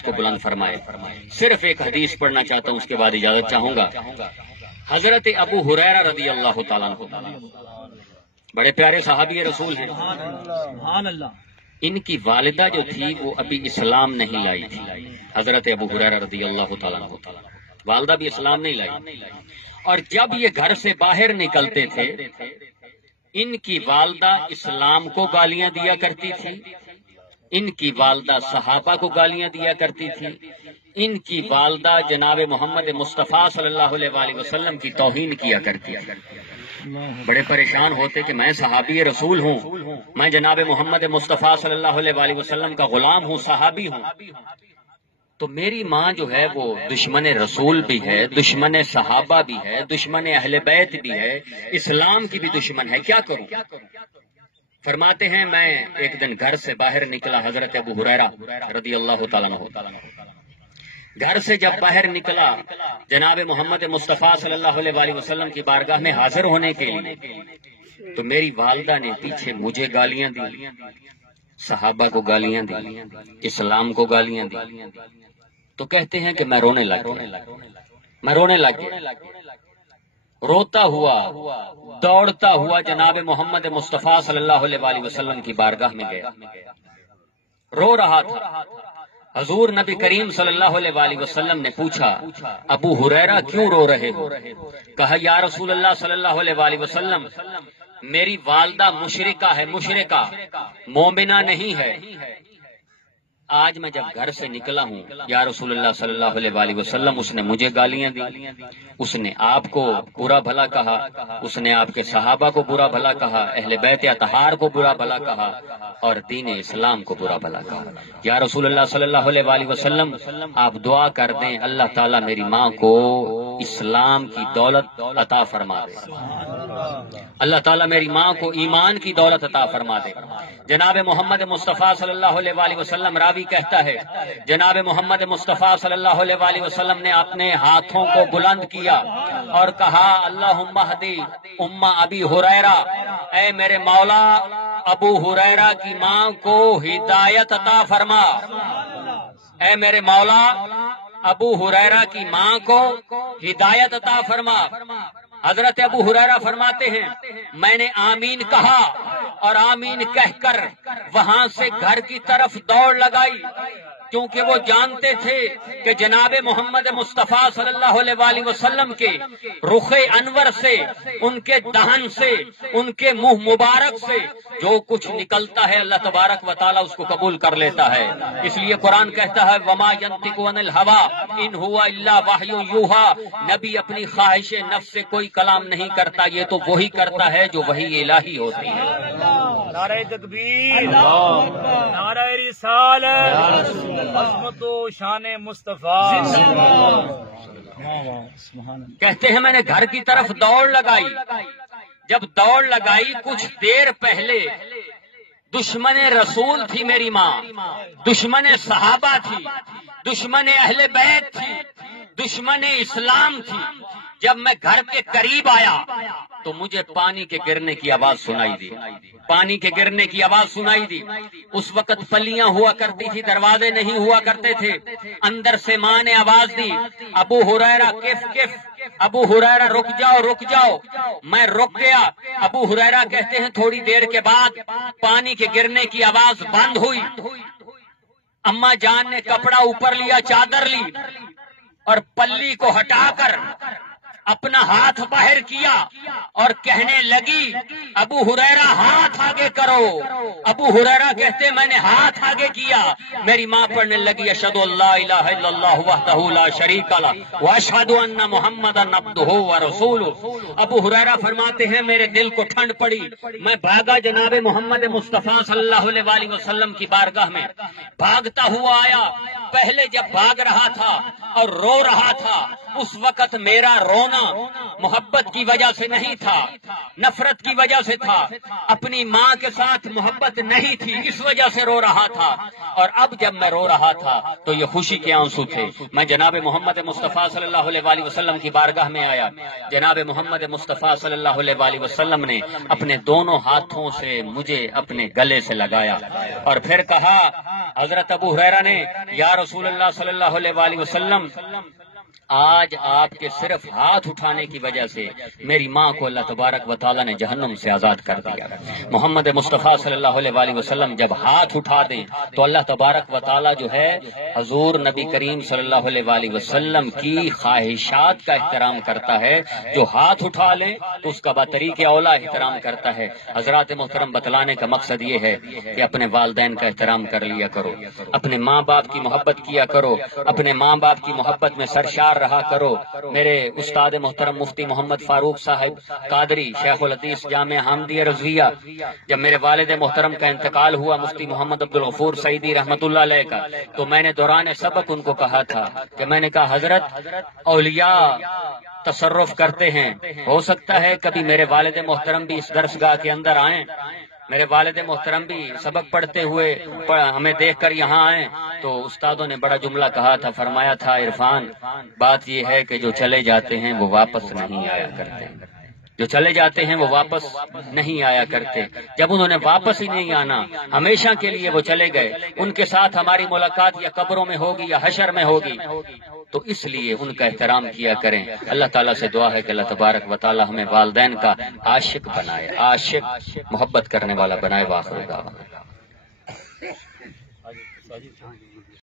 درجات کو بلند فرمائے۔ صرف ایک حدیث پڑھنا چاہتا ہوں، اس کے بعد اجازت چاہوں گا۔ حضرت ابو ہریرہ رضی اللہ تعالیٰ عنہ بڑے پیارے صحابی رسول ہیں۔ ان کی والدہ جو تھی وہ ابھی اسلام نہیں لائی تھی، حضرت ابو ہریرہ رضی اللہ تعالیٰ عنہ، والدہ بھی اسلام نہیں لائی۔ اور جب یہ گھر سے باہر نکلتے تھے، ان کی والدہ اسلام کو گالیاں دیا کرتی تھی، ان کی والدہ صحابہ کو گالیاں دیا کرتی تھی، ان کی والدہ جناب محمد مصطفیٰ صلی اللہ علیہ وآلہ وسلم کی توہین کیا کرتی تھی۔ بڑے پریشان ہوتے کہ میں صحابی رسول ہوں، میں جناب محمد مصطفیٰ صلی اللہ علیہ وآلہ وسلم کا غلام ہوں، صحابی ہوں، تو میری ماں جو ہے وہ دشمن رسول بھی ہے، دشمن صحابہ بھی ہے، دشمن اہل بیت بھی ہے، اسلام کی بھی دشمن ہے، کیا کروں؟ فرماتے ہیں میں ایک دن گھر سے باہر نکلا، حضرت ابو ہریرہ رضی اللہ تعالیٰ عنہ گھر سے جب باہر نکلا جناب محمد مصطفیٰ صلی اللہ علیہ وآلہ وسلم کی بارگاہ میں حاضر ہونے کے لیے، تو میری والدہ نے پیچھے مجھے گالیاں دی، صحابہ کو گالیاں دی، اسلام کو گالیاں دی۔ تو کہتے ہیں کہ میں رونے لگ گیا، روتا ہوا دوڑتا ہوا جناب محمد مصطفیٰ صلی اللہ علیہ وآلہ وسلم کی بارگاہ میں گیا، رو رہا تھا۔ حضور نبی کریم صلی اللہ علیہ وآلہ وسلم نے پوچھا ابو ہریرہ کیوں رو رہے ہو؟ کہا یا رسول اللہ صلی اللہ علیہ وآلہ وسلم میری والدہ مشرکہ ہے، مشرکہ مومنہ نہیں ہے۔ آج میں جب گھر سے نکلا ہوں یا رسول اللہ صلی اللہ علیہ وآلہ وسلم، اس نے مجھے گالیاں دی، اس نے آپ کو برا بھلا کہا، اس نے آپ کے صحابہ کو برا بھلا کہا، اہل بیت اطہار کو برا بھلا کہا، اور دین اسلام کو برا بھلا کہا۔ یا رسول اللہ صلی اللہ علیہ وآلہ وسلم آپ دعا کر دیں اللہ تعالیٰ میری ماں کو اسلام کی دولت عطا فرما دے، اللہ تعالیٰ میری ماں کو ایمان کی دولت عطا فرما دے۔ جناب محمد مصطفیٰ صلی اللہ علیہ وآلہ وسلم راوی کہتا ہے جناب محمد مصطفیٰ صلی اللہ علیہ وآلہ وسلم نے اپنے ہاتھوں کو بلند کیا اور کہا اللہم اہدی ام ابی ہریرہ، اے میرے مولا ابو ہریرہ کی ماں کو ہدایت عطا فرما، اے میرے مولا ابو ہریرہ کی ماں کو ہدایت عطا فرما۔ حضرت ابو ہریرہ فرماتے ہیں میں نے آمین کہا اور آمین کہہ کر وہاں سے گھر کی طرف دوڑ لگائی، کیونکہ وہ جانتے تھے کہ جناب محمد مصطفیٰ صلی اللہ علیہ وآلہ وسلم کے رخ انور سے، ان کے دہن سے، ان کے منہ مبارک سے جو کچھ نکلتا ہے اللہ تبارک و تعالیٰ اس کو قبول کر لیتا ہے۔ اس لیے قرآن کہتا ہے وما ينطق عن الهوى ان هو الا وحی یوحى، نبی اپنی خواہش نفس سے کوئی کلام نہیں کرتا، یہ تو وہی کرتا ہے جو وحی الہی ہوتی ہے۔ نعرہ تکبیر، نعرہ رسالت، عظمت و شان مصطفیٰ۔ کہتے ہیں میں نے گھر کی طرف دوڑ لگائی، جب دوڑ لگائی کچھ دیر پہلے دشمن رسول تھی میری ماں، دشمن صحابہ تھی، دشمن اہل بیت تھی، دشمن اسلام تھی۔ جب میں گھر کے قریب آیا تو مجھے پانی کے گرنے کی آواز سنائی دی، پانی کے گرنے کی آواز سنائی دی۔ اس وقت پلیاں ہوا کرتی تھی، دروازے نہیں ہوا کرتے تھے۔ اندر سے ماں نے آواز دی ابو ہریرہ کف کف، ابو ہریرہ رک جاؤ رک جاؤ۔ میں رک گیا۔ ابو ہریرہ کہتے ہیں تھوڑی دیر کے بعد پانی کے گرنے کی آواز بند ہوئی، اماں جان نے کپڑا اوپر لیا، چادر لی اور پلی کو ہٹا کر اپنا ہاتھ باہر کیا اور کہنے لگی ابو ہریرہ ہاتھ آگے کرو۔ ابو ہریرہ کہتے میں نے ہاتھ آگے کیا، میری ماں پڑھنے لگی اشہد ان لا الہ الا اللہ وحدہ لا شریک لہ واشہد ان محمدا عبدہ ورسولہ۔ ابو ہریرہ فرماتے ہیں میرے دل کو ٹھنڈ پڑی، میں بھاگا جناب محمد مصطفیٰ صلی اللہ علیہ وآلہ وسلم کی بارگاہ میں، بھاگتا ہوا آیا۔ پہلے جب بھاگ رہا تھا اور رو رہا تھا اس وقت میرا رونا محبت کی وجہ سے نہیں تھا، نفرت کی وجہ سے تھا، اپنی ماں کے ساتھ محبت نہیں تھی، اس وجہ سے رو رہا تھا۔ اور اب جب میں رو رہا تھا تو یہ خوشی کے آنسو تھے۔ میں جناب محمد مصطفیٰ صلی اللہ علیہ وآلہ وسلم کی بارگاہ میں آیا، جناب محمد مصطفیٰ صلی اللہ علیہ وآلہ وسلم نے اپنے دونوں ہاتھوں سے مجھے اپنے گلے سے لگایا اور پھر کہا، حضرت ابو ہریرہ نے، یا رسول اللہ صلی اللہ علیہ وآلہ وسلم، آج آپ کے صرف ہاتھ اٹھانے کی وجہ سے میری ماں کو اللہ تبارک و تعالیٰ نے جہنم سے آزاد کر دیا۔ محمد مصطفیٰ صلی اللہ علیہ وآلہ وسلم جب ہاتھ اٹھا دیں تو اللہ تبارک و تعالیٰ جو ہے حضور نبی کریم صلی اللہ علیہ وآلہ وسلم کی خواہشات کا احترام کرتا ہے۔ جو ہاتھ اٹھا لیں تو اس کا بطریق اولا احترام کرتا ہے۔ حضرات محترم، بتلانے کا مقصد یہ ہے کہ اپنے والدین کا احترام کر لیا کرو، اپنے ماں باپ کی محبت کیا کرو، اپنے ماں باپ کی محبت میں سرشار رہا کرو۔ میرے استاد محترم مفتی محمد فاروق صاحب قادری، شیخ الحدیث جامع احمدیہ رضویہ، جب میرے والد محترم کا انتقال ہوا مفتی محمد عبدالغفور سعیدی رحمت اللہ علیہ کا، تو میں نے دوران سبق ان کو کہا تھا کہ میں نے کہا، حضرت اولیاء تصرف کرتے ہیں، ہو سکتا ہے کبھی میرے والد محترم بھی اس درسگاہ کے اندر آئیں، میرے والد محترم بھی سبق پڑھتے ہوئے ہمیں دیکھ کر یہاں آئیں۔ تو استادوں نے بڑا جملہ کہا تھا، فرمایا تھا، عرفان، بات یہ ہے کہ جو چلے جاتے ہیں وہ واپس نہیں آیا کرتے، جو چلے جاتے ہیں وہ واپس نہیں آیا کرتے۔ جب انہوں نے واپس ہی نہیں آنا، ہمیشہ کے لیے وہ چلے گئے، ان کے ساتھ ہماری ملاقات یا قبروں میں ہوگی یا حشر میں ہوگی، تو اس لیے ان کا احترام کیا کریں۔ اللہ تعالیٰ سے دعا ہے کہ اللہ تبارک و تعالیٰ ہمیں والدین کا عاشق بنائے، عاشق محبت کرنے والا بنائے۔ وآخر دعوانا